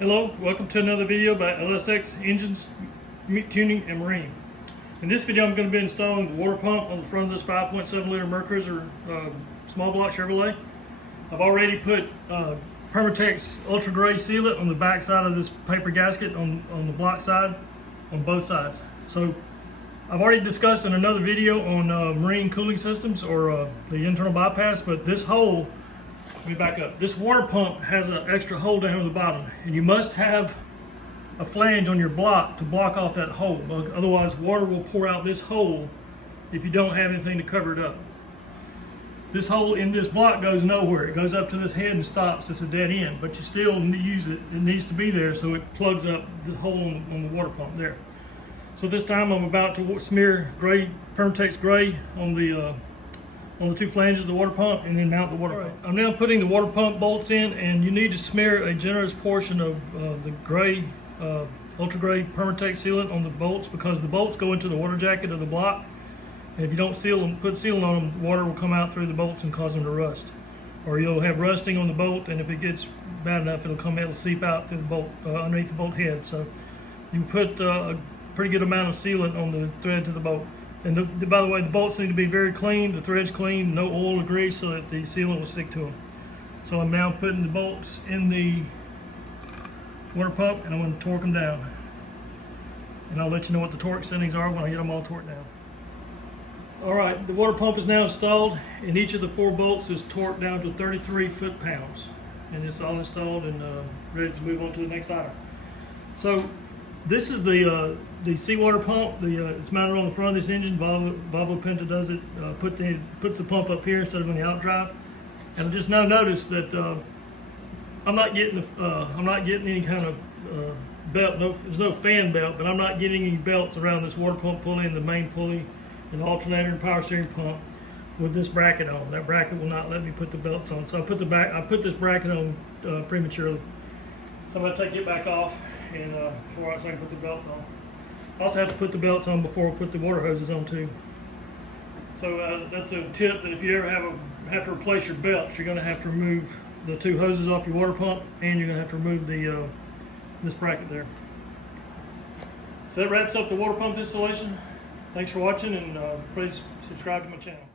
Hello, welcome to another video by LSX Engines, Tuning and Marine. In this video I'm going to be installing the water pump on the front of this 5.7 liter Mercruiser small block Chevrolet. I've already put Permatex Ultra Gray sealant on the back side of this paper gasket on the block side, on both sides. So I've already discussed in another video on marine cooling systems or the internal bypass, but this hole, let me back up. This water pump has an extra hole down at the bottom, and you must have a flange on your block to block off that hole. Otherwise, water will pour out this hole if you don't have anything to cover it up. This hole in this block goes nowhere. It goes up to this head and stops. It's a dead end, but you still use it. It needs to be there so it plugs up the hole on the water pump there. So this time I'm about to smear Permatex Gray on the two flanges of the water pump and then mount the water pump. I'm now putting the water pump bolts in, and you need to smear a generous portion of the gray, ultra gray Permatex sealant on the bolts, because the bolts go into the water jacket of the block, and if you don't put sealant on them, water will come out through the bolts and cause them to rust. Or you'll have rusting on the bolt, and if it gets bad enough, it'll seep out through the bolt, underneath the bolt head. So you put a pretty good amount of sealant on the thread to the bolt. And by the way, the bolts need to be very clean, the threads clean, no oil or grease, so that the sealant will stick to them. So I'm now putting the bolts in the water pump, and I'm going to torque them down. And I'll let you know what the torque settings are when I get them all torqued down. Alright, the water pump is now installed, and each of the 4 bolts is torqued down to 33 foot-pounds. And it's all installed and ready to move on to the next item. So this is the seawater pump. It's mounted on the front of this engine. Volvo Penta does it. Puts the pump up here instead of on the outdrive. And I just now noticed that I'm not getting any kind of belt. There's no fan belt, but I'm not getting any belts around this water pump pulley and the main pulley and the alternator and power steering pump with this bracket on. That bracket will not let me put the belts on. So I put this bracket on prematurely. So I'm going to take it back off and so I can put the belts on. I also have to put the belts on before I put the water hoses on too. So that's a tip, that if you ever have to replace your belts, you're going to have to remove the 2 hoses off your water pump, and you're going to have to remove the this bracket there. So that wraps up the water pump installation. Thanks for watching, and please subscribe to my channel.